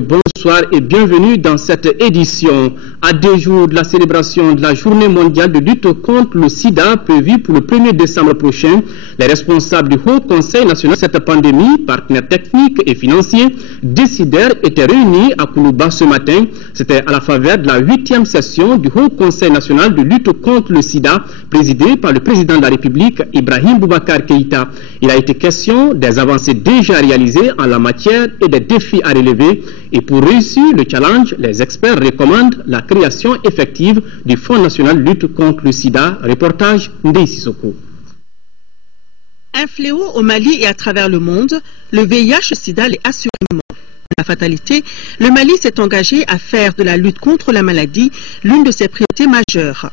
Bonsoir et bienvenue dans cette édition. À 2 jours de la célébration de la journée mondiale de lutte contre le sida prévue pour le 1er décembre prochain, les responsables du Haut Conseil national de cette pandémie, partenaires techniques et financiers, décideurs étaient réunis à Koulouba ce matin. C'était à la faveur de la 8e session du Haut Conseil national de lutte contre le sida, présidée par le président de la République, Ibrahim Boubacar Keïta. Il a été question des avancées déjà réalisées en la matière et des défis à relever. Et pour réussir le challenge, les experts recommandent la création effective du Fonds national de lutte contre le sida. Reportage Ndei Sissoko. Un fléau au Mali et à travers le monde, le VIH-Sida l'est assurément. La fatalité, le Mali s'est engagé à faire de la lutte contre la maladie l'une de ses priorités majeures.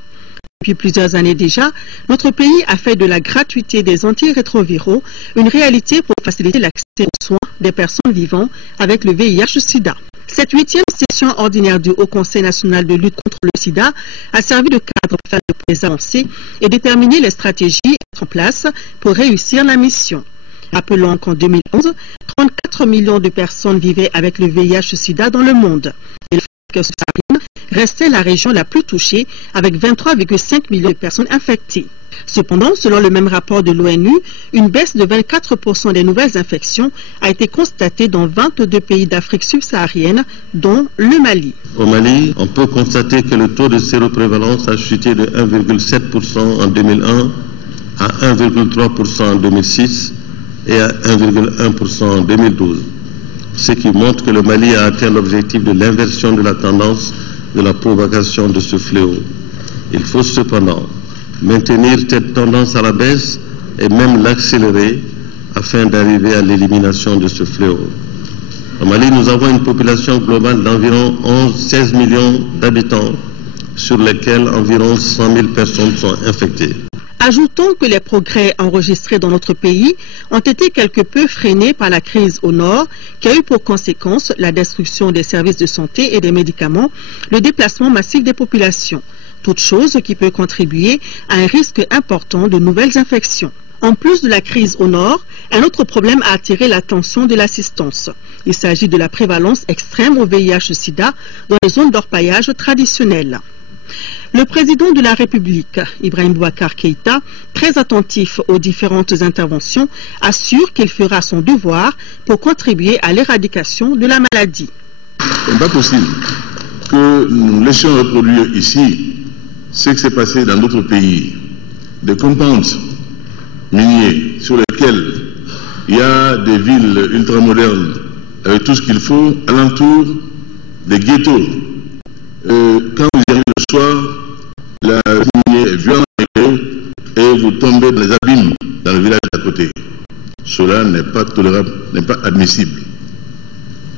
Depuis plusieurs années déjà, notre pays a fait de la gratuité des antirétroviraux une réalité pour faciliter l'accès aux soins des personnes vivant avec le VIH-Sida. Cette 8e session ordinaire du Haut Conseil national de lutte contre le sida a servi de cadre pour faire des avancées et déterminer les stratégies à mettre en place pour réussir la mission. Rappelons qu'en 2011, 34 millions de personnes vivaient avec le VIH-Sida dans le monde. Et l'Afrique subsaharienne restait la région la plus touchée avec 23,5 millions de personnes infectées. Cependant, selon le même rapport de l'ONU, une baisse de 24% des nouvelles infections a été constatée dans 22 pays d'Afrique subsaharienne, dont le Mali. Au Mali, on peut constater que le taux de séroprévalence a chuté de 1,7% en 2001 à 1,3% en 2006 et à 1,1% en 2012. Ce qui montre que le Mali a atteint l'objectif de l'inversion de la tendance de la propagation de ce fléau. Il faut cependant maintenir cette tendance à la baisse et même l'accélérer afin d'arriver à l'élimination de ce fléau. Au Mali, nous avons une population globale d'environ 16 millions d'habitants sur lesquels environ 100 000 personnes sont infectées. Ajoutons que les progrès enregistrés dans notre pays ont été quelque peu freinés par la crise au nord, qui a eu pour conséquence la destruction des services de santé et des médicaments, le déplacement massif des populations. Toute chose qui peut contribuer à un risque important de nouvelles infections. En plus de la crise au nord, un autre problème a attiré l'attention de l'assistance. Il s'agit de la prévalence extrême au VIH-Sida dans les zones d'orpaillage traditionnelles. Le président de la République, Ibrahim Boubacar Keïta, très attentif aux différentes interventions, assure qu'il fera son devoir pour contribuer à l'éradication de la maladie. Ce n'est pas possible que nous laissions reproduire ici ce qui s'est passé dans d'autres pays. Des compounds miniers sur lesquels il y a des villes ultramodernes avec tout ce qu'il faut alentour des ghettos. Quand vous y arrivez le soir, la minière est violente et vous tombez dans les abîmes dans le village d'à côté. Cela n'est pas tolérable, n'est pas admissible.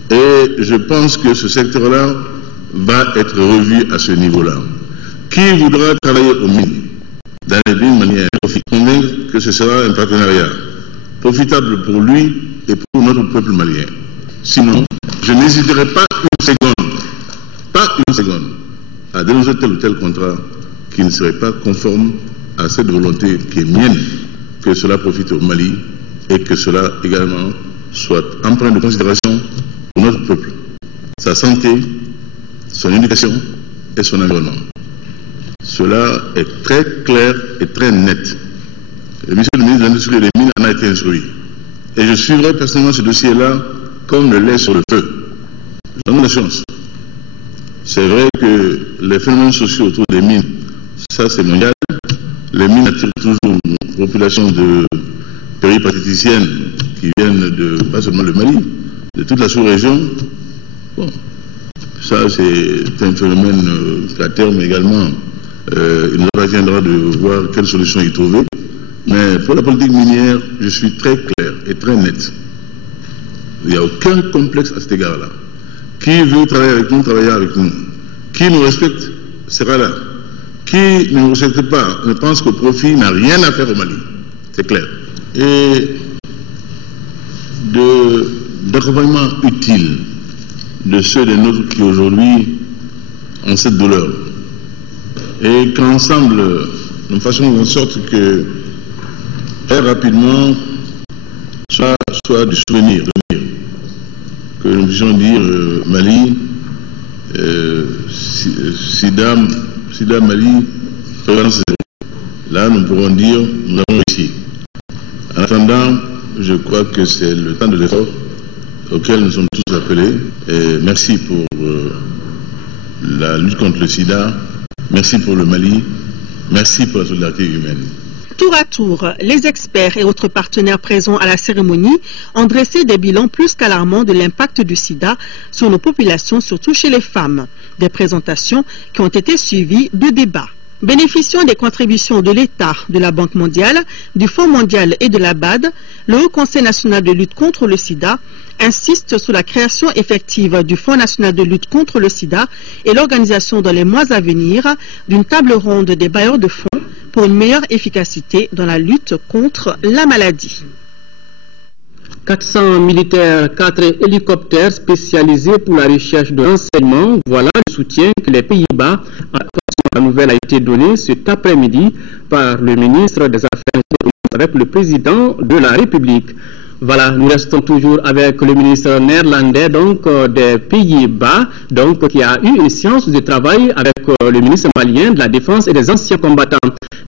Et je pense que ce secteur-là va être revu à ce niveau-là. Qui voudra travailler aux mines dans les d'une manière convaincre que ce sera un partenariat profitable pour lui et pour notre peuple malien. Sinon, je n'hésiterai pas une seconde, à dénoncer tel ou tel contrat qui ne serait pas conforme à cette volonté qui est mienne, que cela profite au Mali et que cela également soit empreint de considération pour notre peuple, sa santé, son éducation et son environnement. Cela est très clair et très net. Le monsieur le ministre de l'Industrie et des Mines en a été instruit. Et je suivrai personnellement ce dossier-là comme le lait sur le feu. J'en ai la chance. C'est vrai que les phénomènes sociaux autour des mines, ça c'est mondial. Les mines attirent toujours une population de péripatéticiennes qui viennent de, pas seulement le Mali, de toute la sous-région. Bon, ça c'est un phénomène qu'à terme également, il nous appartiendra de voir quelles solutions y trouver. Mais pour la politique minière, je suis très clair et très net. Il n'y a aucun complexe à cet égard-là. Qui veut travailler avec nous, travaillera avec nous. Qui nous respecte, sera là. Qui ne nous respecte pas, ne pense qu'au profit n'a rien à faire au Mali. C'est clair. Et d'accompagnement utile de ceux des nôtres qui aujourd'hui ont cette douleur. Et qu'ensemble, nous fassions en sorte que très rapidement soit du souvenir, que nous puissions dire Mali, Sida Mali, prévalence zéro. Là, nous pourrons dire nous avons réussi. En attendant, je crois que c'est le temps de l'effort auquel nous sommes tous appelés. Et merci pour la lutte contre le sida, merci pour le Mali, merci pour la solidarité humaine. Tour à tour, les experts et autres partenaires présents à la cérémonie ont dressé des bilans plus qu'alarmants de l'impact du sida sur nos populations, surtout chez les femmes. Des présentations qui ont été suivies de débats. Bénéficiant des contributions de l'État, de la Banque mondiale, du Fonds mondial et de la BAD, le Haut Conseil national de lutte contre le sida insiste sur la création effective du Fonds national de lutte contre le sida et l'organisation dans les mois à venir d'une table ronde des bailleurs de fonds pour une meilleure efficacité dans la lutte contre la maladie. 400 militaires, 4 hélicoptères spécialisés pour la recherche de renseignements. Voilà le soutien que les Pays-Bas, la nouvelle a été donnée cet après-midi par le ministre des Affaires étrangères avec le président de la République. Voilà, nous restons toujours avec le ministre néerlandais des Pays-Bas, qui a eu une séance de travail avec le ministre malien de la Défense et des anciens combattants.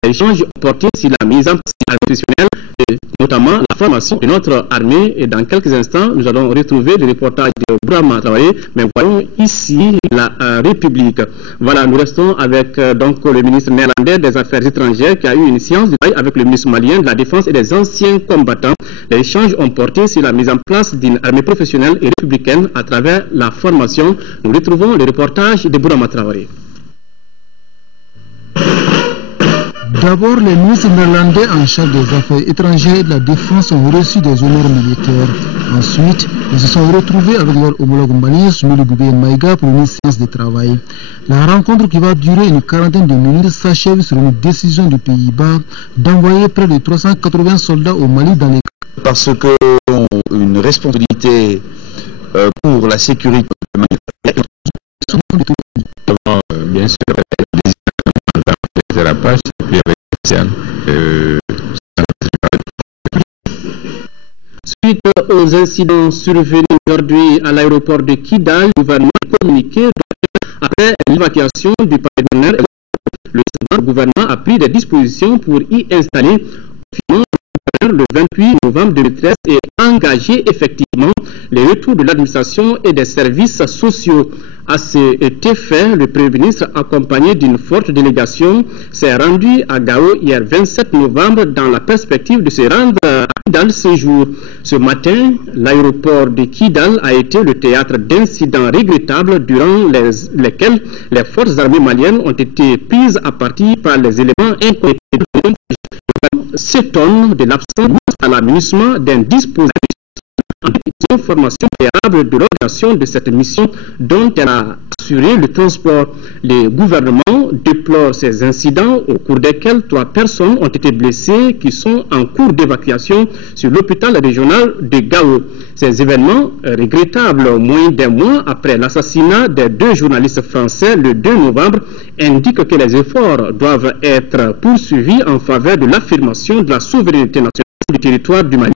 L'échange porté sur la mise en place professionnelle et notamment la formation de notre armée. Et dans quelques instants, nous allons retrouver le reportage de Bourama Traoré. Mais voyons ici la République. Voilà, nous restons avec le ministre néerlandais des Affaires étrangères qui a eu une séance de travail avec le ministre malien de la Défense et des anciens combattants. Les échanges ont porté sur la mise en place d'une armée professionnelle et républicaine à travers la formation. Nous retrouvons le reportage de Bourama Traoré. D'abord, les ministres néerlandais en charge des affaires étrangères et de la défense ont reçu des honneurs militaires. Ensuite, ils se sont retrouvés avec leur homologue malien, Soumaïla Doumbouya Maïga, pour une séance de travail. La rencontre, qui va durer une quarantaine de minutes, s'achève sur une décision du Pays-Bas d'envoyer près de 380 soldats au Mali dans les... Parce que une responsabilité pour la sécurité bien sûr, les dérapages et avec Suite aux incidents survenus aujourd'hui à l'aéroport de Kidal, le gouvernement a communiqué après l'évacuation du palais d'honneur. Le gouvernement a pris des dispositions pour y installer le 28 novembre 2013 et engager effectivement les retours de l'administration et des services sociaux. À cet effet, le Premier ministre, accompagné d'une forte délégation, s'est rendu à Gao hier 27 novembre dans la perspective de se rendre à Kidal ce jour. Ce matin, l'aéroport de Kidal a été le théâtre d'incidents regrettables durant lesquels les forces armées maliennes ont été prises à partie par les éléments incompétents. S'étonne de l'absence à l'aménagement d'un dispositif d'information préalable de l'organisation de cette mission dont elle a assuré le transport. Le gouvernement déplore ces incidents au cours desquels 3 personnes ont été blessées qui sont en cours d'évacuation sur l'hôpital régional de Gao. Ces événements regrettables, moins d'un mois après l'assassinat des 2 journalistes français le 2 novembre, indiquent que les efforts doivent être poursuivis en faveur de l'affirmation de la souveraineté nationale du territoire du Mali,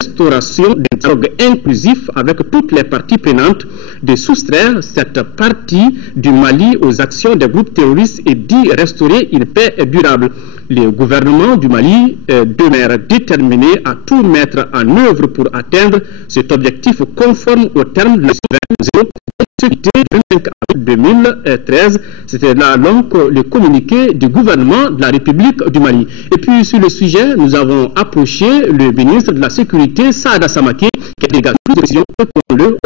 restauration d'un dialogue inclusif avec toutes les parties prenantes, de soustraire cette partie du Mali aux actions des groupes terroristes et d'y restaurer une paix durable. Le gouvernement du Mali demeure déterminé à tout mettre en œuvre pour atteindre cet objectif conforme au terme de la sécurité du 25 avril 2013. C'était là donc le communiqué du gouvernement de la République du Mali. Et puis sur le sujet, nous avons approché le ministre de la Sécurité, Saada Samake, qui a dégagé plus de décisions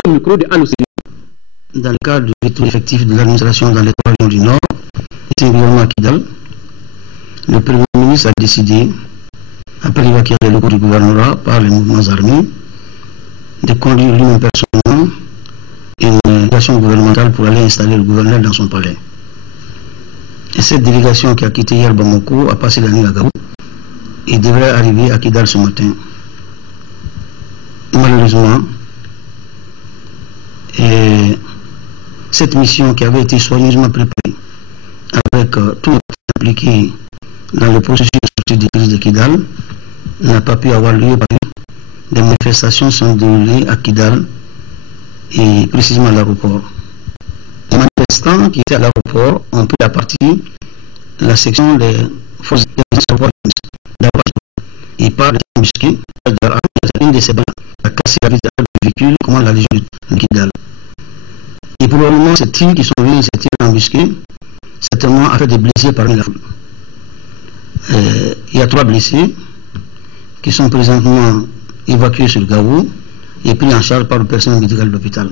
au micro de Alocénie. Dans le cadre du retour effectif de l'administration dans les 3 régions du Nord, et singulièrement à Kidal, le Premier ministre a décidé, après l'évacuation des locaux du gouvernorat par les mouvements armés, de conduire lui-même personnellement une délégation gouvernementale pour aller installer le gouverneur dans son palais. Et cette délégation qui a quitté hier Bamako a passé la nuit à Gao et devrait arriver à Kidal ce matin. Malheureusement, cette mission qui avait été soigneusement préparée avec tout impliqué dans le processus de sortie de crise de Kidal n'a pas pu avoir lieu. Des manifestations sont déroulées à Kidal et précisément à l'aéroport. Les manifestants qui étaient à l'aéroport ont pris la partie, la section des forces de défense et par le musqué, une de ces bandes a cassé la vitre du véhicule, comment la Légion de Kidal. Et probablement, ces tirs qui sont venus, ces tirs embusqués, certainement a fait des blessés parmi la foule. Il y a 3 blessés qui sont présentement évacués sur le Gao et pris en charge par le personnel médical de l'hôpital.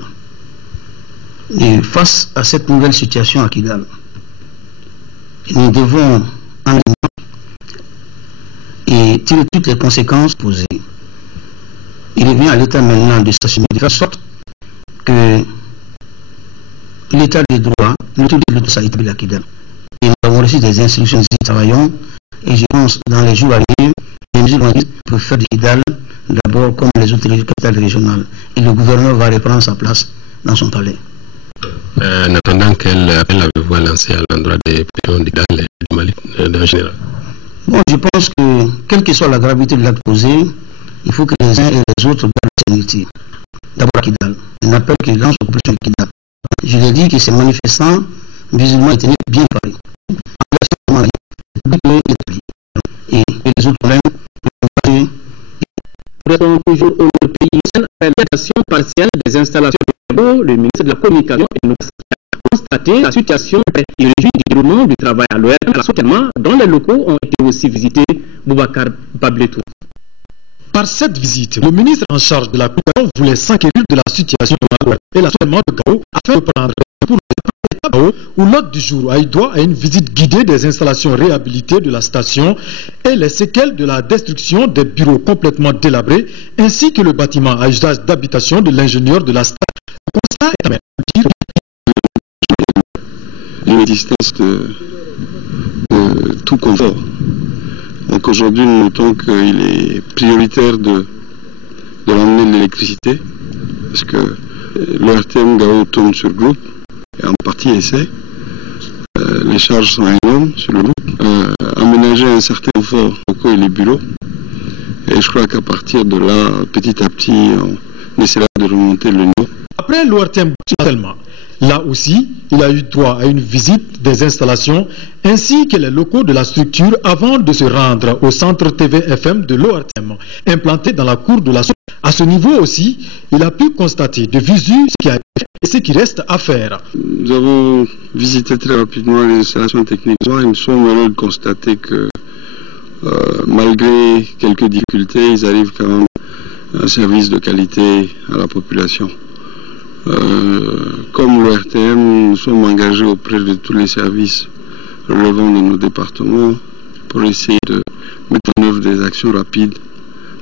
Et face à cette nouvelle situation à Kidal, nous devons en et tirer toutes les conséquences posées. Il revient à l'État maintenant de s'assumer, de faire sorte que l'État des droits, l'autorité soit établie à Kidal. Et nous avons reçu des instructions, nous y travaillons, et je pense dans les jours à venir, les mesures vont être pour faire de Kidal d'abord comme les autorités capitales régionales. Et le gouverneur va reprendre sa place dans son palais. En attendant, quel appel avez-vous à lancer à l'endroit des populations de Kidal et du Mali en général? Bon, je pense que, quelle que soit la gravité de l'acte posé, il faut que les uns et les autres gardent la sérénité. D'abord à Kidal. Un appel qui lance aux populations de Kidal. Je l'ai dit que ces manifestants musulmans étaient bien parés. Et les autres problèmes, restons toujours au pays. Après l'adaptation partielle des installations de l'eau, le ministre de la Communication et a constaté la situation et réjouit du déroulement du travail à l'OM à l'assainissement dont les locaux ont été aussi visités. Boubacar Babletou. Par cette visite, le ministre en charge de la Communication voulait s'enquérir de la situation de l'OM et l'assainissement de Gao afin de prendre pour le Gao où l'ordre du jour a eu droit à une visite guidée des installations réhabilitées de la station et les séquelles de la destruction des bureaux complètement délabrés ainsi que le bâtiment à usage d'habitation de l'ingénieur de la station. Le constat est amer. L'inexistence de tout confort. Donc aujourd'hui, nous notons qu'il est prioritaire de l'emmener de l'électricité, parce que l'ORTM Gao tourne sur le groupe, et en partie essaie. Les charges sont énormes sur le groupe. Aménager un certain confort locaux et les bureaux. Et je crois qu'à partir de là, petit à petit, on essaiera de remonter le niveau. Après l'ORTM seulement, là aussi, il a eu droit à une visite des installations ainsi que les locaux de la structure avant de se rendre au centre TV-FM de l'ORTM, implanté dans la cour de la société. À ce niveau aussi, il a pu constater de visu ce qui a été fait et ce qui reste à faire. Nous avons visité très rapidement les installations techniques. Ils sont heureux de constater que malgré quelques difficultés, ils arrivent quand même à un service de qualité à la population. Comme l'ORTM, nous sommes engagés auprès de tous les services relevant de nos départements pour essayer de mettre en œuvre des actions rapides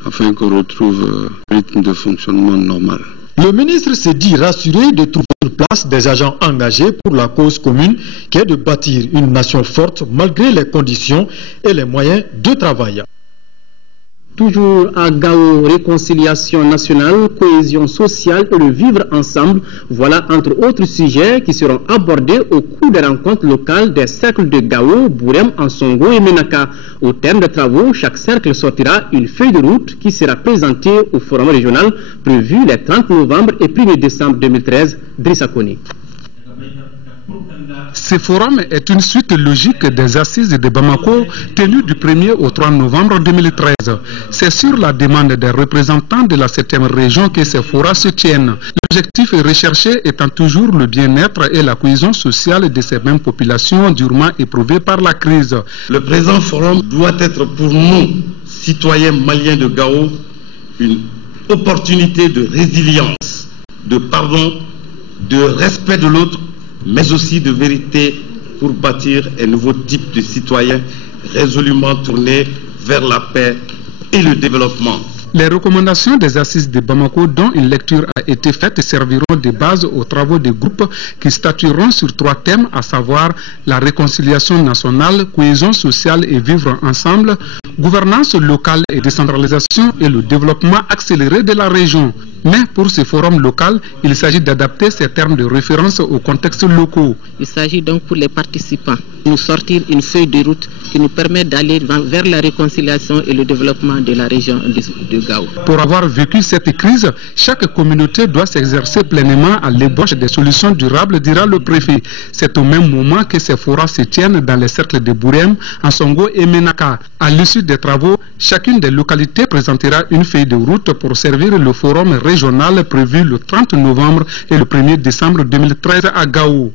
afin qu'on retrouve un rythme de fonctionnement normal. Le ministre s'est dit rassuré de trouver sur place des agents engagés pour la cause commune qui est de bâtir une nation forte malgré les conditions et les moyens de travail. Toujours à Gao, réconciliation nationale, cohésion sociale et le vivre ensemble, voilà entre autres sujets qui seront abordés au cours des rencontres locales des cercles de Gao, Bourem, Ansongo et Menaka. Au terme des travaux, chaque cercle sortira une feuille de route qui sera présentée au forum régional prévu les 30 novembre et 1er décembre 2013. Drissa Kone. Ce forum est une suite logique des assises de Bamako tenues du 1er au 3 novembre 2013. C'est sur la demande des représentants de la 7e région que ces forats se tiennent. L'objectif recherché étant toujours le bien-être et la cohésion sociale de ces mêmes populations durement éprouvées par la crise. Le présent forum doit être pour nous, citoyens maliens de Gao, une opportunité de résilience, de pardon, de respect de l'autre, mais aussi de vérité pour bâtir un nouveau type de citoyen résolument tourné vers la paix et le développement. Les recommandations des assises de Bamako dont une lecture a été faite serviront de base aux travaux des groupes qui statueront sur 3 thèmes, à savoir la réconciliation nationale, cohésion sociale et vivre ensemble, gouvernance locale et décentralisation et le développement accéléré de la région. Mais pour ce forum local, il s'agit d'adapter ces termes de référence aux contextes locaux. Il s'agit donc pour les participants de nous sortir une feuille de route qui nous permet d'aller vers la réconciliation et le développement de la région de Gao. Pour avoir vécu cette crise, chaque communauté doit s'exercer pleinement à l'ébauche des solutions durables, dira le préfet. C'est au même moment que ces forats se tiennent dans les cercles de Bourem, Ansongo et Menaka. À l'issue des travaux, chacune des localités présentera une feuille de route pour servir le forum régional prévu le 30 novembre et le 1er décembre 2013 à Gao.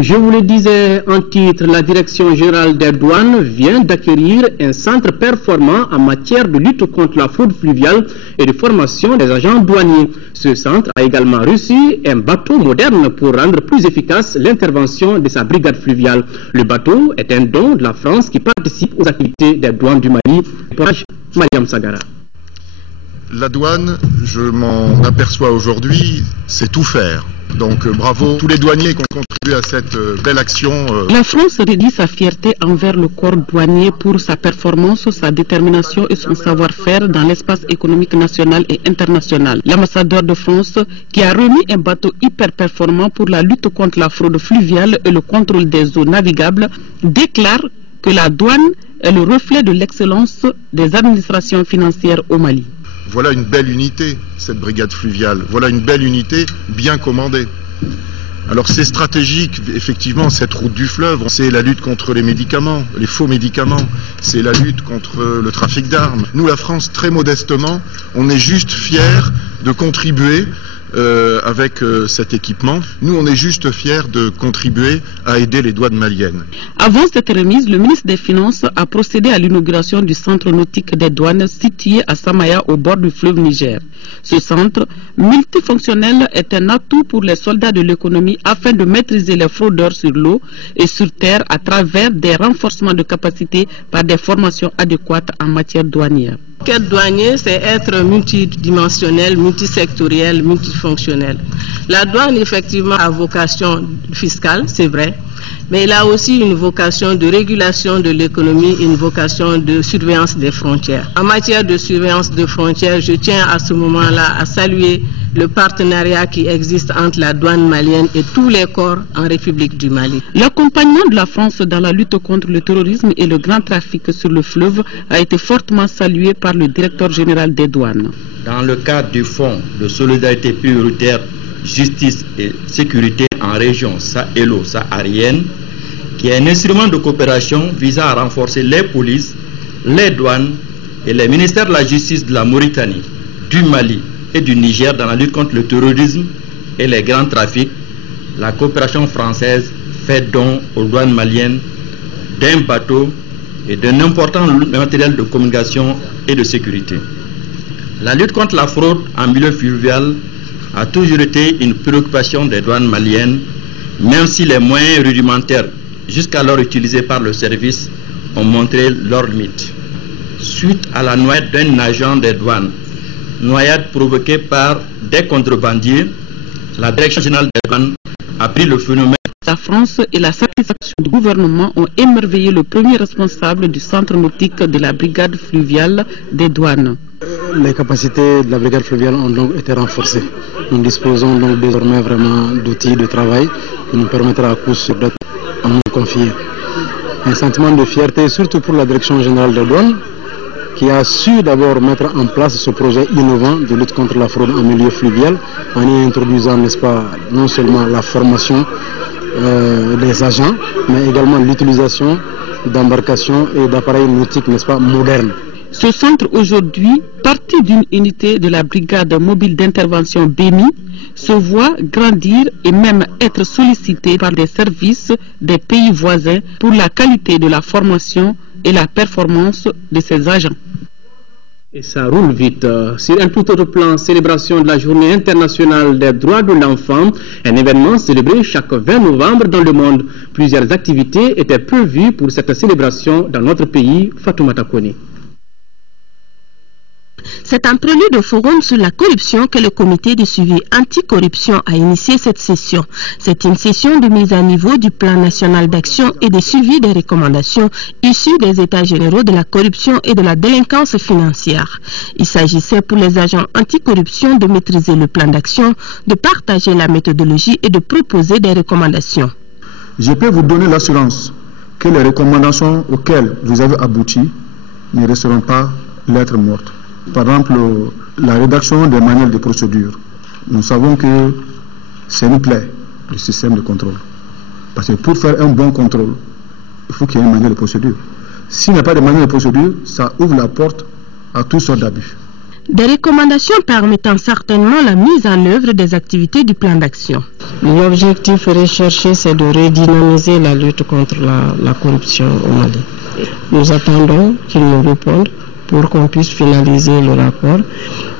Je vous le disais en titre, la Direction générale des douanes vient d'acquérir un centre performant en matière de lutte contre la fraude fluviale et de formation des agents douaniers. Ce centre a également reçu un bateau moderne pour rendre plus efficace l'intervention de sa brigade fluviale. Le bateau est un don de la France qui participe aux activités des douanes du Mali. Mariam Sagara. La douane, je m'en aperçois aujourd'hui, c'est tout faire. Donc bravo tous les douaniers qui ont contribué à cette belle action. La France redit sa fierté envers le corps douanier pour sa performance, sa détermination et son savoir-faire dans l'espace économique national et international. L'ambassadeur de France, qui a remis un bateau hyper performant pour la lutte contre la fraude fluviale et le contrôle des eaux navigables, déclare que la douane est le reflet de l'excellence des administrations financières au Mali. Voilà une belle unité, cette brigade fluviale. Voilà une belle unité bien commandée. Alors c'est stratégique, effectivement, cette route du fleuve. C'est la lutte contre les médicaments, les faux médicaments. C'est la lutte contre le trafic d'armes. Nous, la France, très modestement, on est juste fiers de contribuer avec cet équipement. Nous, on est juste fiers de contribuer à aider les douanes maliennes. Avant cette remise, le ministre des Finances a procédé à l'inauguration du centre nautique des douanes situé à Samaya au bord du fleuve Niger. Ce centre multifonctionnel est un atout pour les soldats de l'économie afin de maîtriser les fraudeurs sur l'eau et sur terre à travers des renforcements de capacité par des formations adéquates en matière douanière. Être douanier, c'est être multidimensionnel, multisectoriel, multifonctionnel. La douane, effectivement, a vocation fiscale, c'est vrai, mais il a aussi une vocation de régulation de l'économie et une vocation de surveillance des frontières. En matière de surveillance des frontières, je tiens à ce moment-là à saluer le partenariat qui existe entre la douane malienne et tous les corps en République du Mali. L'accompagnement de la France dans la lutte contre le terrorisme et le grand trafic sur le fleuve a été fortement salué par le directeur général des douanes. Dans le cadre du Fonds de solidarité prioritaire, justice et sécurité en région sahélo-saharienne, qui est un instrument de coopération visant à renforcer les polices, les douanes et les ministères de la justice de la Mauritanie, du Mali et du Niger dans la lutte contre le terrorisme et les grands trafics, la coopération française fait don aux douanes maliennes d'un bateau et d'un important matériel de communication et de sécurité. La lutte contre la fraude en milieu fluvial a toujours été une préoccupation des douanes maliennes, même si les moyens rudimentaires jusqu'alors utilisés par le service ont montré leurs limites. Suite à la noyade d'un agent des douanes, noyade provoquée par des contrebandiers, la Direction générale des douanes a pris le phénomène. La France et la satisfaction du gouvernement ont émerveillé le premier responsable du centre nautique de la brigade fluviale des douanes. Les capacités de la brigade fluviale ont donc été renforcées. Nous disposons donc désormais vraiment d'outils de travail qui nous permettra à coup sûr d'être à nous confier. Un sentiment de fierté, surtout pour la Direction générale des douanes, qui a su d'abord mettre en place ce projet innovant de lutte contre la fraude en milieu fluvial, en y introduisant, n'est-ce pas, non seulement la formation des agents, mais également l'utilisation d'embarcations et d'appareils nautiques, n'est-ce pas, modernes. Ce centre aujourd'hui, partie d'une unité de la brigade mobile d'intervention BEMI, se voit grandir et même être sollicité par des services des pays voisins pour la qualité de la formation et la performance de ses agents. Et ça roule vite. Sur un tout autre plan, célébration de la Journée internationale des droits de l'enfant, un événement célébré chaque 20 novembre dans le monde. Plusieurs activités étaient prévues pour cette célébration dans notre pays. Fatoumata Kone. C'est un prélude au forum sur la corruption que le comité de suivi anticorruption a initié cette session. C'est une session de mise à niveau du plan national d'action et de suivi des recommandations issues des états généraux de la corruption et de la délinquance financière. Il s'agissait pour les agents anticorruption de maîtriser le plan d'action, de partager la méthodologie et de proposer des recommandations. Je peux vous donner l'assurance que les recommandations auxquelles vous avez abouti ne resteront pas lettres mortes. Par exemple, la rédaction des manuels de procédure. Nous savons que c'est une plaie, le système de contrôle. Parce que pour faire un bon contrôle, il faut qu'il y ait un manuel de procédure. S'il n'y a pas de manuel de procédure, ça ouvre la porte à toutes sortes d'abus. Des recommandations permettant certainement la mise en œuvre des activités du plan d'action. L'objectif recherché, c'est de redynamiser la lutte contre la corruption au Mali. Nous attendons qu'ils nous répondent pour qu'on puisse finaliser le rapport.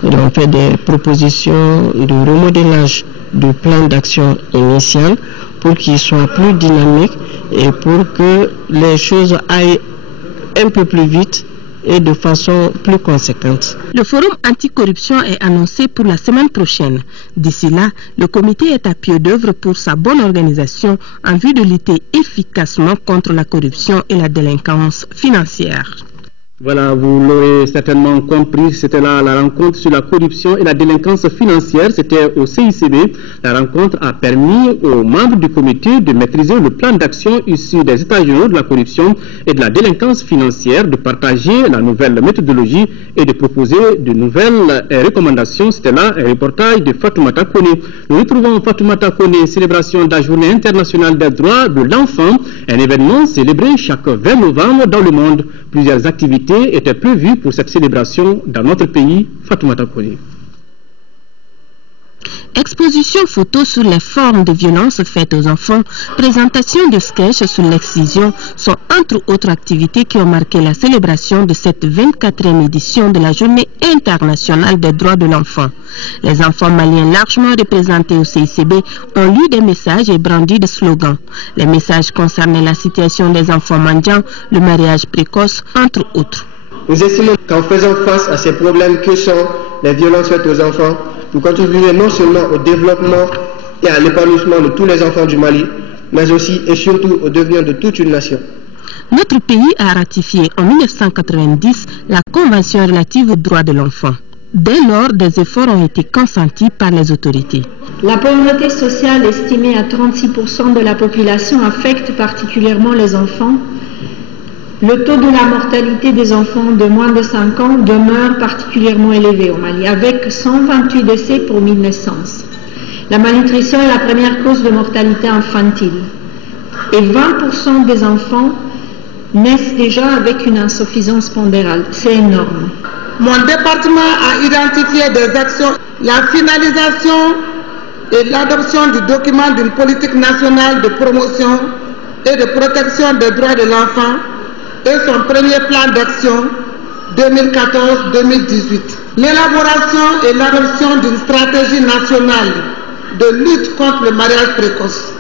Ils ont fait des propositions de remodelage du plan d'action initial pour qu'il soit plus dynamique et pour que les choses aillent un peu plus vite et de façon plus conséquente. Le forum anticorruption est annoncé pour la semaine prochaine. D'ici là, le comité est à pied d'œuvre pour sa bonne organisation en vue de lutter efficacement contre la corruption et la délinquance financière. Voilà, vous l'aurez certainement compris, c'était là la rencontre sur la corruption et la délinquance financière, c'était au CICB. La rencontre a permis aux membres du comité de maîtriser le plan d'action issu des états généraux de la corruption et de la délinquance financière, de partager la nouvelle méthodologie et de proposer de nouvelles recommandations. C'était là un reportage de Fatoumata Kone. Nous retrouvons Fatoumata Kone, célébration de la Journée internationale des droits de l'enfant, un événement célébré chaque 20 novembre dans le monde. Plusieurs activités étaient prévues pour cette célébration dans notre pays. Fatoumata Kone. Exposition photo sur les formes de violence faites aux enfants, présentation de sketchs sur l'excision sont entre autres activités qui ont marqué la célébration de cette 24e édition de la Journée internationale des droits de l'enfant. Les enfants maliens largement représentés au CICB ont lu des messages et brandi des slogans. Les messages concernaient la situation des enfants mendiants, le mariage précoce, entre autres. Nous estimons qu'en faisant face à ces problèmes que sont les violences faites aux enfants, nous contribuons non seulement au développement et à l'épanouissement de tous les enfants du Mali, mais aussi et surtout au devenir de toute une nation. Notre pays a ratifié en 1990 la Convention relative aux droits de l'enfant. Dès lors, des efforts ont été consentis par les autorités. La pauvreté sociale estimée à 36% de la population affecte particulièrement les enfants. Le taux de la mortalité des enfants de moins de 5 ans demeure particulièrement élevé au Mali, avec 128 décès pour 1000 naissances. La malnutrition est la première cause de mortalité infantile. Et 20% des enfants naissent déjà avec une insuffisance pondérale. C'est énorme. Mon département a identifié des actions, la finalisation et l'adoption du document d'une politique nationale de promotion et de protection des droits de l'enfant et son premier plan d'action 2014-2018. L'élaboration et l'adoption d'une stratégie nationale de lutte contre le mariage précoce.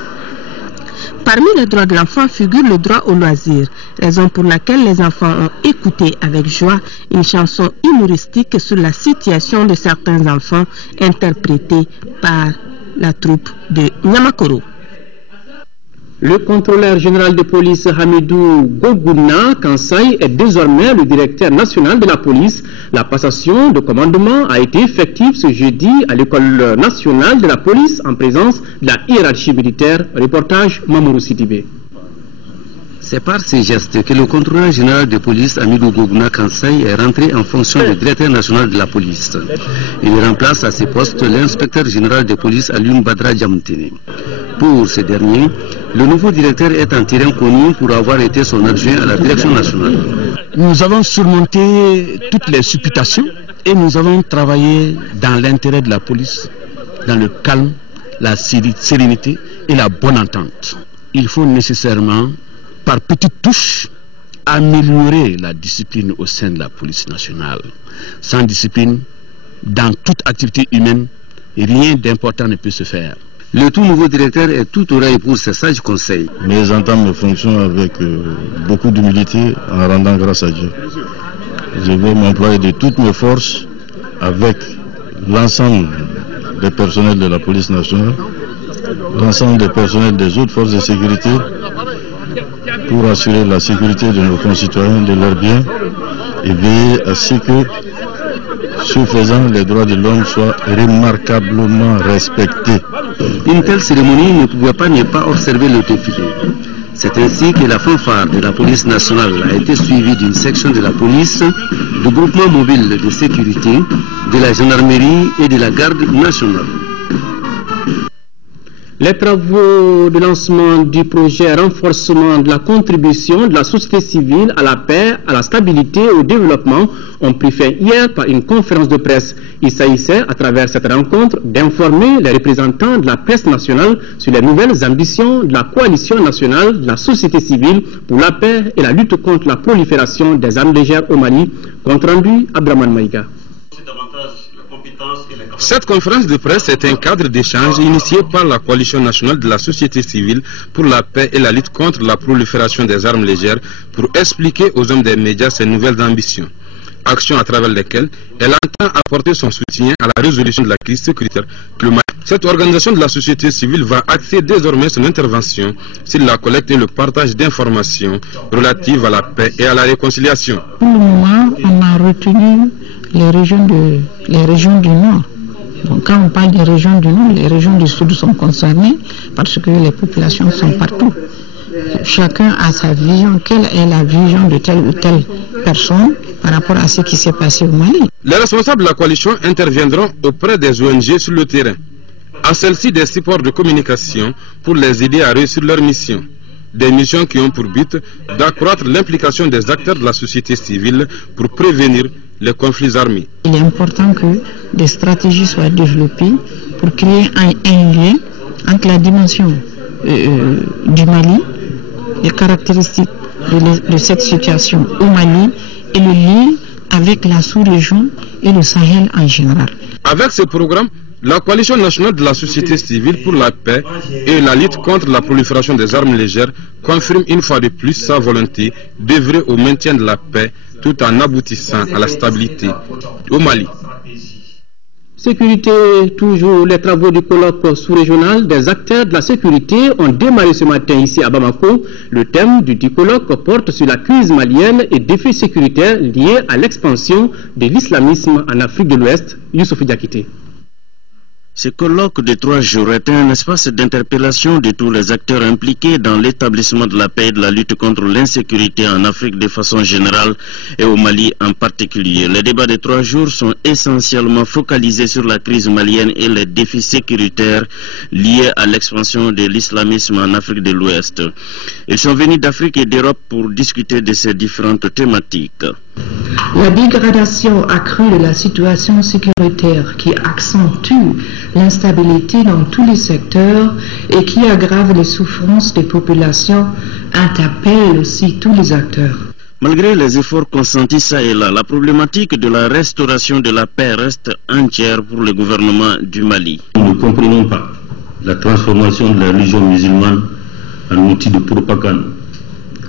Parmi les droits de l'enfant figure le droit au loisir, raison pour laquelle les enfants ont écouté avec joie une chanson humoristique sur la situation de certains enfants interprétée par la troupe de Nyamakoro. Le contrôleur général de police Hamidou Gogouna Kansai est désormais le directeur national de la police. La passation de commandement a été effective ce jeudi à l'école nationale de la police en présence de la hiérarchie militaire. Reportage Mamourou Sidibé. C'est par ces gestes que le contrôleur général de police Hamidou Gogouna Kansai est rentré en fonction de directeur national de la police. Il remplace à ce poste l'inspecteur général de police Alioune Badra Djamtene. Pour ce dernier, le nouveau directeur est un terrain connu pour avoir été son adjoint à la direction nationale. Nous avons surmonté toutes les supputations et nous avons travaillé dans l'intérêt de la police, dans le calme, la sérénité et la bonne entente. Il faut nécessairement, par petites touches, améliorer la discipline au sein de la police nationale. Sans discipline, dans toute activité humaine, rien d'important ne peut se faire. Le tout nouveau directeur est tout oreille pour ses sages conseils. Mais j'entame mes fonctions avec beaucoup d'humilité en rendant grâce à Dieu. Je vais m'employer de toutes mes forces avec l'ensemble des personnels de la police nationale, l'ensemble des personnels des autres forces de sécurité, pour assurer la sécurité de nos concitoyens, de leurs biens, et veiller à ce que, ce faisant, les droits de l'homme soient remarquablement respectés. Une telle cérémonie ne pouvait pas ne pas observer le défilé. C'est ainsi que la fanfare de la police nationale a été suivie d'une section de la police, du groupement mobile de sécurité, de la gendarmerie et de la garde nationale. Les travaux de lancement du projet renforcement de la contribution de la société civile à la paix, à la stabilité et au développement ont pris fin hier par une conférence de presse. Il s'agissait, à travers cette rencontre, d'informer les représentants de la presse nationale sur les nouvelles ambitions de la coalition nationale de la société civile pour la paix et la lutte contre la prolifération des armes légères au Mali. Compte rendu, Abdraman Maïga. Cette conférence de presse est un cadre d'échange initié par la coalition nationale de la société civile pour la paix et la lutte contre la prolifération des armes légères pour expliquer aux hommes des médias ses nouvelles ambitions. Actions à travers lesquelles elle entend apporter son soutien à la résolution de la crise sécuritaire que le Mali. Cette organisation de la société civile va axer désormais son intervention sur la collecte et le partage d'informations relatives à la paix et à la réconciliation. Pour le moment, on a retenu les régions du Nord. Donc quand on parle des régions du Nord, les régions du Sud sont concernées parce que les populations sont partout. Chacun a sa vision. Quelle est la vision de telle ou telle personne par rapport à ce qui s'est passé au Mali? Les responsables de la coalition interviendront auprès des ONG sur le terrain. À celles-ci des supports de communication pour les aider à réussir leur mission. Des missions qui ont pour but d'accroître l'implication des acteurs de la société civile pour prévenir les conflits armés. Il est important que des stratégies soient développées pour créer un lien entre la dimension du Mali, les caractéristiques de cette situation au Mali et le lien avec la sous-région et le Sahel en général. Avec ce programme, la coalition nationale de la société civile pour la paix et la lutte contre la prolifération des armes légères confirme une fois de plus sa volonté d'œuvrer au maintien de la paix tout en aboutissant à la stabilité au Mali. Sécurité, toujours, les travaux du colloque sous-régional des acteurs de la sécurité ont démarré ce matin ici à Bamako. Le thème du colloque porte sur la crise malienne et défis sécuritaires liés à l'expansion de l'islamisme en Afrique de l'Ouest. Youssouf Diakité. Ce colloque de 3 jours est un espace d'interpellation de tous les acteurs impliqués dans l'établissement de la paix et de la lutte contre l'insécurité en Afrique de façon générale et au Mali en particulier. Les débats de 3 jours sont essentiellement focalisés sur la crise malienne et les défis sécuritaires liés à l'expansion de l'islamisme en Afrique de l'Ouest. Ils sont venus d'Afrique et d'Europe pour discuter de ces différentes thématiques. La dégradation accrue de la situation sécuritaire qui accentue l'instabilité dans tous les secteurs et qui aggrave les souffrances des populations interpelle aussi tous les acteurs. Malgré les efforts consentis ça et là, la problématique de la restauration de la paix reste entière pour le gouvernement du Mali. Nous ne comprenons pas la transformation de la religion musulmane en outil de propagande,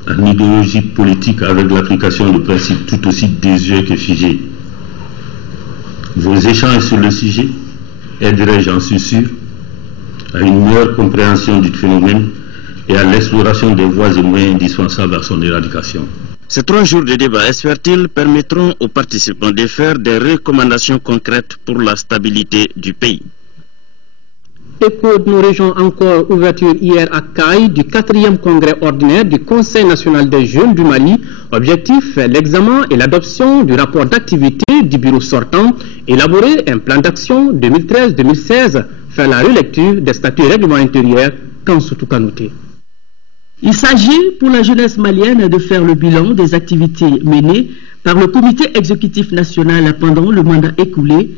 en idéologie politique avec l'application de principes tout aussi désuets que figés. Vos échanges sur le sujet aideraient, j'en suis sûr, à une meilleure compréhension du phénomène et à l'exploration des voies et moyens indispensables à son éradication. Ces 3 jours de débat, espère-t-il, permettront aux participants de faire des recommandations concrètes pour la stabilité du pays. Écho de nos régions encore, ouverture hier à Caille du 4e congrès ordinaire du Conseil national des jeunes du Mali. Objectif, l'examen et l'adoption du rapport d'activité du bureau sortant, élaborer un plan d'action 2013-2016, faire la relecture des statuts règlements intérieurs, Kansoutou Kanouté. Il s'agit pour la jeunesse malienne de faire le bilan des activités menées par le comité exécutif national pendant le mandat écoulé,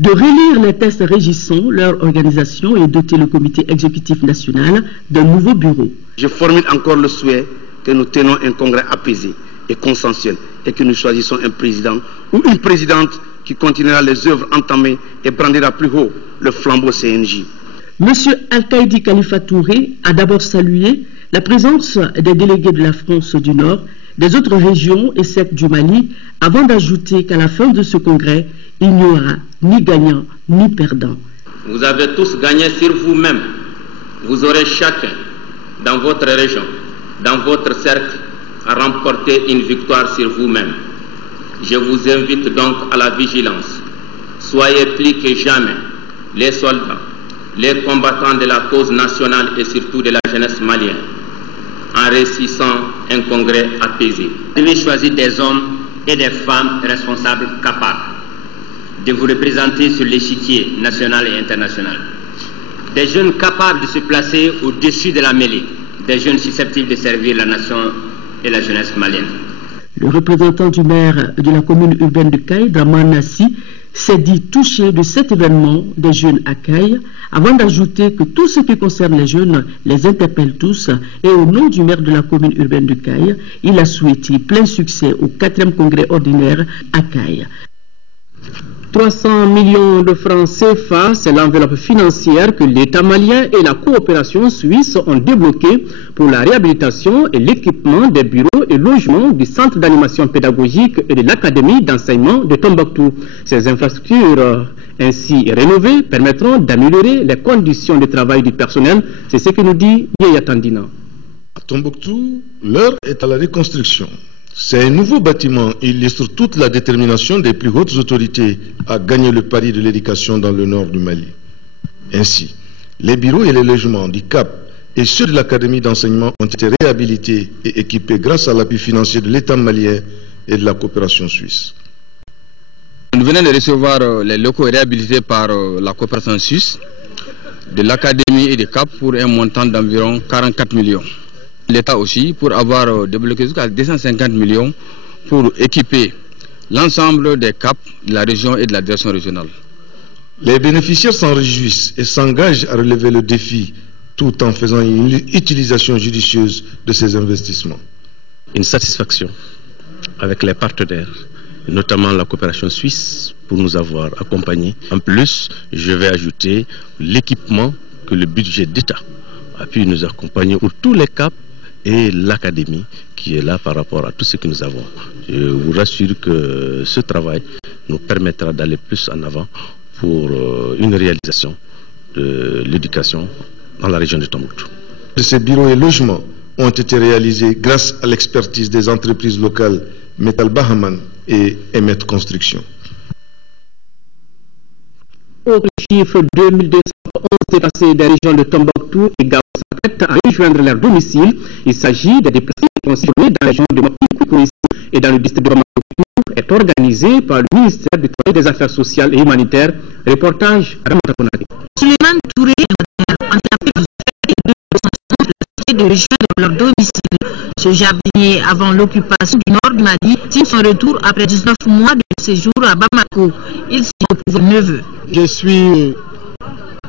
de relire les textes régissant leur organisation et doter le comité exécutif national d'un nouveau bureau. Je formule encore le souhait que nous tenons un congrès apaisé et consensuel et que nous choisissons un président ou une présidente qui continuera les œuvres entamées et brandira plus haut le flambeau CNJ. Monsieur Al-Qaïdi Khalifa Touré a d'abord salué la présence des délégués de la France du Nord des autres régions et sectes du Mali, avant d'ajouter qu'à la fin de ce congrès, il n'y aura ni gagnant ni perdant. Vous avez tous gagné sur vous-même. Vous aurez chacun, dans votre région, dans votre cercle, à remporter une victoire sur vous-même. Je vous invite donc à la vigilance. Soyez plus que jamais les soldats, les combattants de la cause nationale et surtout de la jeunesse malienne, en réussissant un congrès apaisé. Vous devez choisir des hommes et des femmes responsables capables de vous représenter sur l'échiquier national et international. Des jeunes capables de se placer au-dessus de la mêlée, des jeunes susceptibles de servir la nation et la jeunesse malienne. Le représentant du maire de la commune urbaine de Caille, Draman Nassi, s'est dit touché de cet événement des jeunes à Caille, avant d'ajouter que tout ce qui concerne les jeunes les interpelle tous, et au nom du maire de la commune urbaine de Caille, il a souhaité plein succès au 4e congrès ordinaire à Caille. 300 millions de francs CFA, c'est l'enveloppe financière que l'État malien et la coopération suisse ont débloquée pour la réhabilitation et l'équipement des bureaux et logements du centre d'animation pédagogique et de l'académie d'enseignement de Tombouctou. Ces infrastructures ainsi rénovées permettront d'améliorer les conditions de travail du personnel. C'est ce que nous dit Yaya Tandina. À Tombouctou, l'heure est à la reconstruction. Ces nouveaux bâtiments illustrent toute la détermination des plus hautes autorités à gagner le pari de l'éducation dans le nord du Mali. Ainsi, les bureaux et les logements du CAP et ceux de l'Académie d'enseignement ont été réhabilités et équipés grâce à l'appui financier de l'État malien et de la coopération suisse. Nous venons de recevoir les locaux réhabilités par la coopération suisse de l'Académie et du CAP pour un montant d'environ 44 millions. L'État aussi pour avoir débloqué jusqu'à 250 millions pour équiper l'ensemble des CAP de la région et de la direction régionale. Les bénéficiaires s'en réjouissent et s'engagent à relever le défi tout en faisant une utilisation judicieuse de ces investissements. Une satisfaction avec les partenaires, notamment la coopération suisse, pour nous avoir accompagnés. En plus, je vais ajouter l'équipement que le budget d'État a pu nous accompagner pour tous les CAP et l'académie qui est là par rapport à tout ce que nous avons. Je vous rassure que ce travail nous permettra d'aller plus en avant pour une réalisation de l'éducation dans la région de Tombouctou. Ces bureaux et logements ont été réalisés grâce à l'expertise des entreprises locales Metal Bahaman et Emet Construction. Au chiffre 2211 déplacés des régions de Tombouctou et Gao s'apprêtent à rejoindre leur domicile. Il s'agit des déplacés concernés dans la région de Mapikoukou et dans le district de Bamako, est organisé par le ministère du Travail, des Affaires sociales et humanitaires. Reportage Ramata Konari. Suleiman Touré et Mme de rejoindre leur domicile. Ce jardinier, avant l'occupation du nord du Mali, signe son retour après 19 mois de séjour à Bamako. Il s'y retrouve neveu. Je suis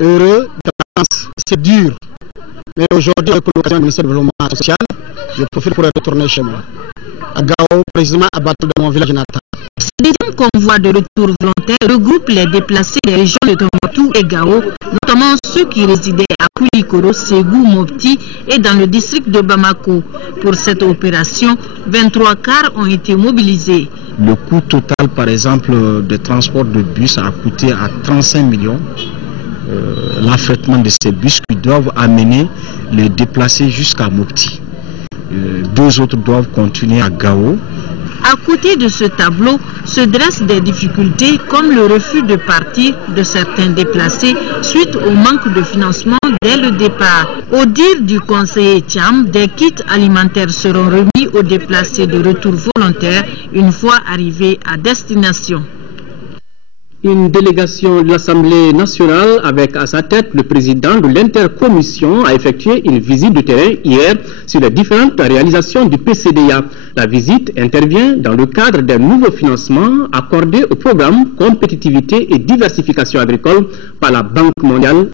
heureux de la France. C'est dur. Mais aujourd'hui, avec l'occasion du ministère du Développement social, je profite pour retourner chez moi. À Gao, précisément à Batou, dans mon village natal. Ce deuxième convoi de retour volontaire regroupe les déplacés des régions de Tombouctou et Gao, notamment ceux qui résidaient à Koulikoro, Ségou, Mopti et dans le district de Bamako. Pour cette opération, 23 cars ont été mobilisés. Le coût total, par exemple, de transport de bus a coûté à 35 millions. L'affrètement de ces bus qui doivent amener les déplacés jusqu'à Mopti. Deux autres doivent continuer à Gao. À côté de ce tableau se dressent des difficultés comme le refus de partir de certains déplacés suite au manque de financement dès le départ. Au dire du conseiller Thiam, des kits alimentaires seront remis aux déplacés de retour volontaire une fois arrivés à destination. Une délégation de l'Assemblée nationale avec à sa tête le président de l'intercommission a effectué une visite de terrain hier sur les différentes réalisations du PCDA. La visite intervient dans le cadre d'un nouveau financement accordé au programme Compétitivité et Diversification agricole par la Banque mondiale.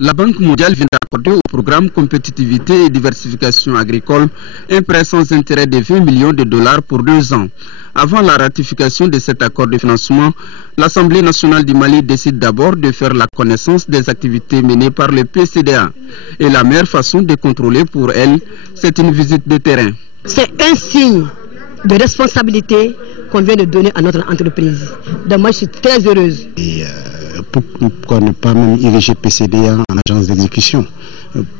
La Banque mondiale vient d'accorder au programme Compétitivité et Diversification agricole un prêt sans intérêt de 20 millions de dollars pour 2 ans. Avant la ratification de cet accord de financement, l'Assemblée nationale du Mali décide d'abord de faire la connaissance des activités menées par le PCDA. Et la meilleure façon de contrôler pour elle, c'est une visite de terrain. C'est un signe de responsabilité qu'on vient de donner à notre entreprise. Donc moi je suis très heureuse. Et pourquoi ne pas même ériger PCDA en agence d'exécution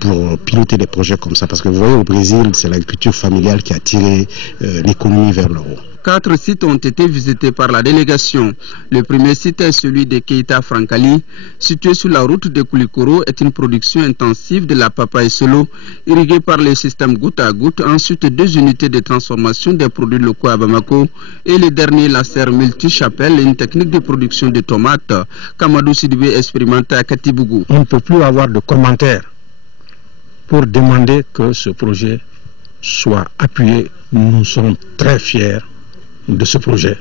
pour piloter des projets comme ça? Parce que vous voyez, au Brésil, c'est l'agriculture familiale qui a tiré l'économie vers le haut. 4 sites ont été visités par la délégation. Le premier site est celui de Keita Francali, situé sur la route de Koulikoro, est une production intensive de la papaye solo, irriguée par le système goutte à goutte. Ensuite, 2 unités de transformation des produits locaux à Bamako et le dernier, la serre multi-chapelle, une technique de production de tomates. Kamadou Sidibé expérimenté à Katibougou. On ne peut plus avoir de commentaires pour demander que ce projet soit appuyé. Nous sommes très fiers de ce projet.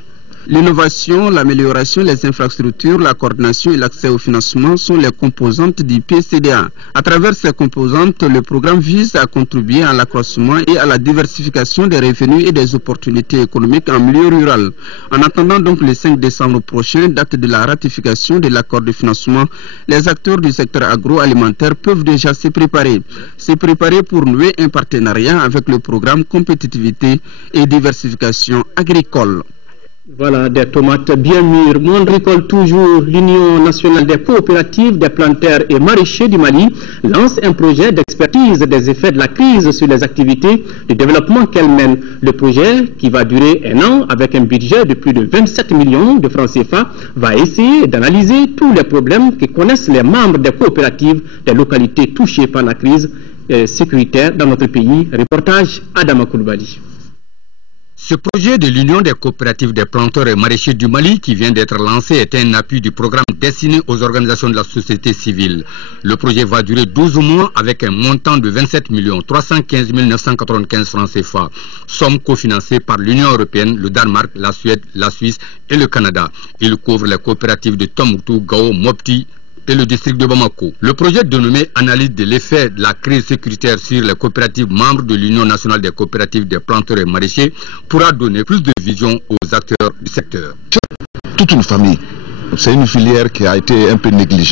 L'innovation, l'amélioration, les infrastructures, la coordination et l'accès au financement sont les composantes du PCDA. À travers ces composantes, le programme vise à contribuer à l'accroissement et à la diversification des revenus et des opportunités économiques en milieu rural. En attendant donc le 5 décembre prochain, date de la ratification de l'accord de financement, les acteurs du secteur agroalimentaire peuvent déjà se préparer. Se préparer pour nouer un partenariat avec le programme Compétitivité et Diversification agricole. Voilà, des tomates bien mûres. Monde récolte toujours. L'Union nationale des coopératives des planteurs et maraîchers du Mali lance un projet d'expertise des effets de la crise sur les activités de développement qu'elle mène. Le projet, qui va durer 1 an avec un budget de plus de 27 millions de francs CFA, va essayer d'analyser tous les problèmes que connaissent les membres des coopératives des localités touchées par la crise sécuritaire dans notre pays. Reportage Adama Koulibaly. Ce projet de l'Union des coopératives des planteurs et maraîchers du Mali qui vient d'être lancé est un appui du programme destiné aux organisations de la société civile. Le projet va durer 12 mois avec un montant de 27 315 995 francs CFA, somme cofinancée par l'Union européenne, le Danemark, la Suède, la Suisse et le Canada. Il couvre les coopératives de Tombouctou, Gao, Mopti et le district de Bamako. Le projet dénommé Analyse de l'effet de la crise sécuritaire sur les coopératives membres de l'Union nationale des coopératives des planteurs et maraîchers pourra donner plus de vision aux acteurs du secteur. Toute une famille, c'est une filière qui a été un peu négligée.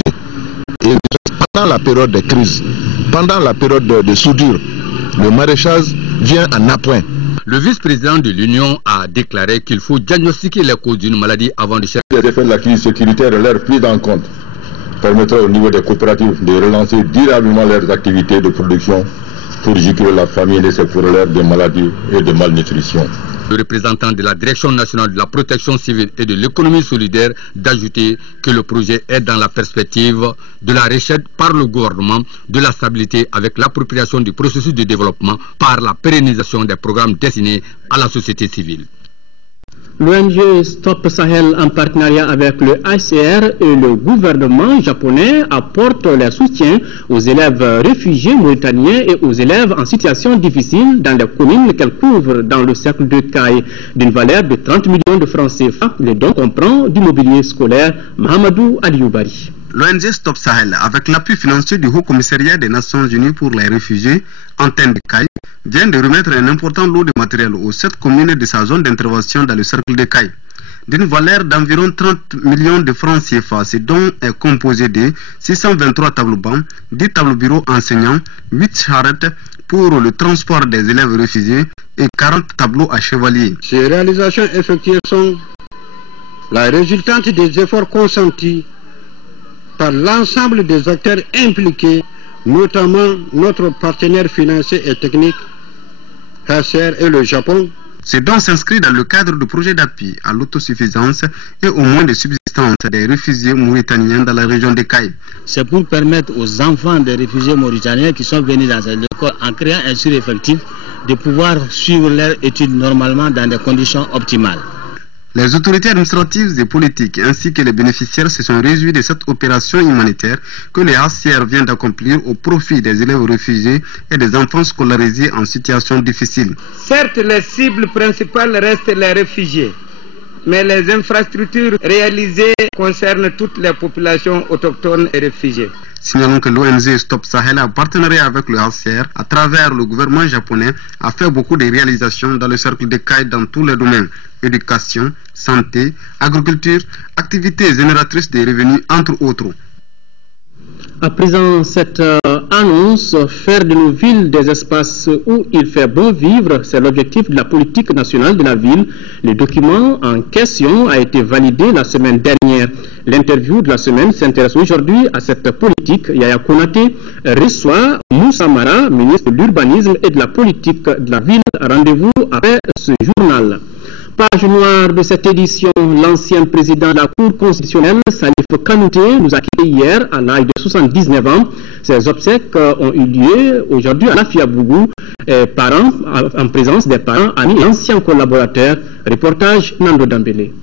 Et pendant la période de crise, pendant la période de soudure, le maraîchage vient en appoint. Le vice-président de l'Union a déclaré qu'il faut diagnostiquer les causes d'une maladie avant de chercher. Les effets de la crise sécuritaire et leur prise en compte permettra au niveau des coopératives de relancer durablement leurs activités de production pour juguler la famine et ses corollaires de maladies et de malnutrition. Le représentant de la Direction nationale de la protection civile et de l'économie solidaire d'ajouter que le projet est dans la perspective de la recherche par le gouvernement de la stabilité avec l'appropriation du processus de développement par la pérennisation des programmes destinés à la société civile. L'ONG Stop Sahel, en partenariat avec le HCR et le gouvernement japonais, apporte leur soutien aux élèves réfugiés mauritaniens et aux élèves en situation difficile dans les communes qu'elle couvre dans le cercle de Caille, d'une valeur de 30 millions de francs CFA. Le don comprend du mobilier scolaire. Mahamadou Alioubari. L'ONG Stop Sahel, avec l'appui financier du Haut Commissariat des Nations Unies pour les réfugiés, Antenne de Caille, vient de remettre un important lot de matériel aux 7 communes de sa zone d'intervention dans le cercle de Caille, d'une valeur d'environ 30 millions de francs CFA. Ce don est composé de 623 tableaux bancs, 10 tableaux bureaux enseignants, 8 charrettes pour le transport des élèves réfugiés et 40 tableaux à chevalier. Ces réalisations effectuées sont la résultante des efforts consentis par l'ensemble des acteurs impliqués, notamment notre partenaire financier et technique, HCR et le Japon. Ce don s'inscrit dans le cadre du projet d'appui à l'autosuffisance et au moins de subsistance des réfugiés mauritaniens dans la région de Caille. C'est pour permettre aux enfants des réfugiés mauritaniens qui sont venus dans cette école en créant un sureffectif de pouvoir suivre leurs études normalement dans des conditions optimales. Les autorités administratives et politiques ainsi que les bénéficiaires se sont réjouis de cette opération humanitaire que le HCR vient d'accomplir au profit des élèves réfugiés et des enfants scolarisés en situation difficile. Certes, les cibles principales restent les réfugiés, mais les infrastructures réalisées concernent toutes les populations autochtones et réfugiées. Signalons que l'ONG Stop Sahel, en partenariat avec le HCR, à travers le gouvernement japonais, a fait beaucoup de réalisations dans le cercle de Caille dans tous les domaines: éducation, santé, agriculture, activités génératrices de revenus, entre autres. À présent, cette annonce annonce faire de nos villes des espaces où il fait bon vivre. C'est l'objectif de la politique nationale de la ville. Le document en question a été validé la semaine dernière. L'interview de la semaine s'intéresse aujourd'hui à cette politique. Yaya Konaté reçoit Moussa Mara, ministre de l'Urbanisme et de la politique de la ville. Rendez-vous après ce journal. Page noire de cette édition, l'ancien président de la Cour constitutionnelle, Salif Kanouté, nous a quittés hier à l'âge de 79 ans. Ses obsèques ont eu lieu aujourd'hui à Lafiabougou, en présence des parents, amis et anciens collaborateurs. Reportage Nando Dambélé.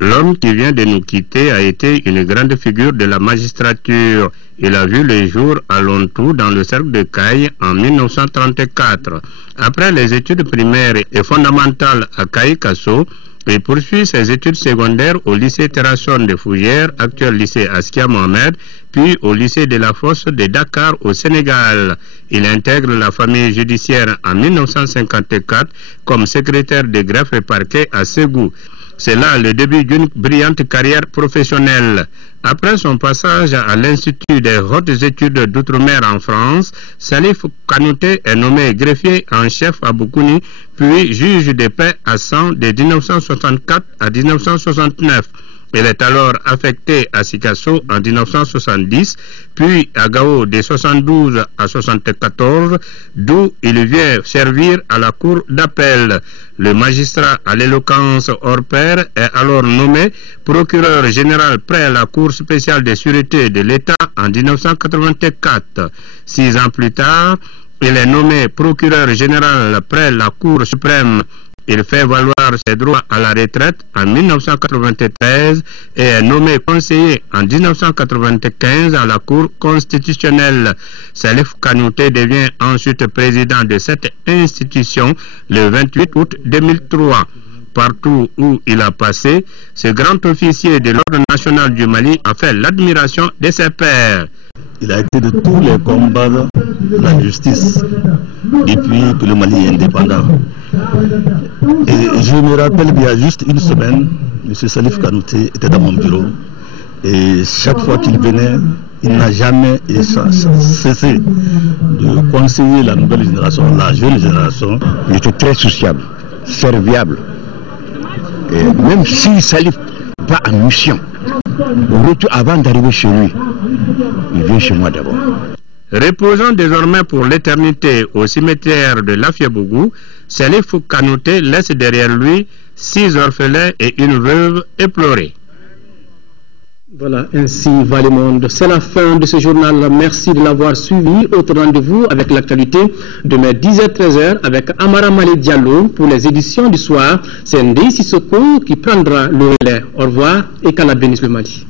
L'homme qui vient de nous quitter a été une grande figure de la magistrature. Il a vu le jour à Lontou dans le cercle de Caille en 1934. Après les études primaires et fondamentales à Caille-Kasso, il poursuit ses études secondaires au lycée Terrasson de Fougères, actuel lycée Askia Mohamed, puis au lycée de la Fosse de Dakar au Sénégal. Il intègre la famille judiciaire en 1954 comme secrétaire de greffe et parquet à Ségou. C'est là le début d'une brillante carrière professionnelle. Après son passage à l'Institut des hautes études d'outre-mer en France, Salif Kanouté est nommé greffier en chef à Boukouni, puis juge de paix à 100 de 1964 à 1969. Il est alors affecté à Sikasso en 1970, puis à Gao de 72 à 74, d'où il vient servir à la cour d'appel. Le magistrat à l'éloquence hors pair est alors nommé procureur général près la Cour spéciale de sûreté de l'État en 1984. 6 ans plus tard, il est nommé procureur général près la Cour suprême. Il fait valoir ses droits à la retraite en 1993 et est nommé conseiller en 1995 à la Cour constitutionnelle. Salif Kanouté devient ensuite président de cette institution le 28 août 2003. Partout où il a passé, ce grand officier de l'Ordre national du Mali a fait l'admiration de ses pairs. Il a été de tous les combats de la justice depuis que le Mali est indépendant. Et je me rappelle qu'il y a juste une semaine, M. Salif Kanouté était dans mon bureau. Et chaque fois qu'il venait, il n'a jamais cessé de conseiller la nouvelle génération, la jeune génération. Il était très sociable, serviable. Et même si Salif va en mission, au retour, avant d'arriver chez lui, il vient chez moi d'abord. Reposant désormais pour l'éternité au cimetière de Lafiabougou, Salif Kanouté laisse derrière lui 6 orphelins et une veuve éplorée. Voilà, ainsi va le monde. C'est la fin de ce journal. Merci de l'avoir suivi. Autre rendez-vous avec l'actualité demain 10h-13h avec Amara Malé Diallo pour les éditions du soir. C'est Ndei Sissoko qui prendra le relais. Au revoir et qu'Allah bénisse le Mali.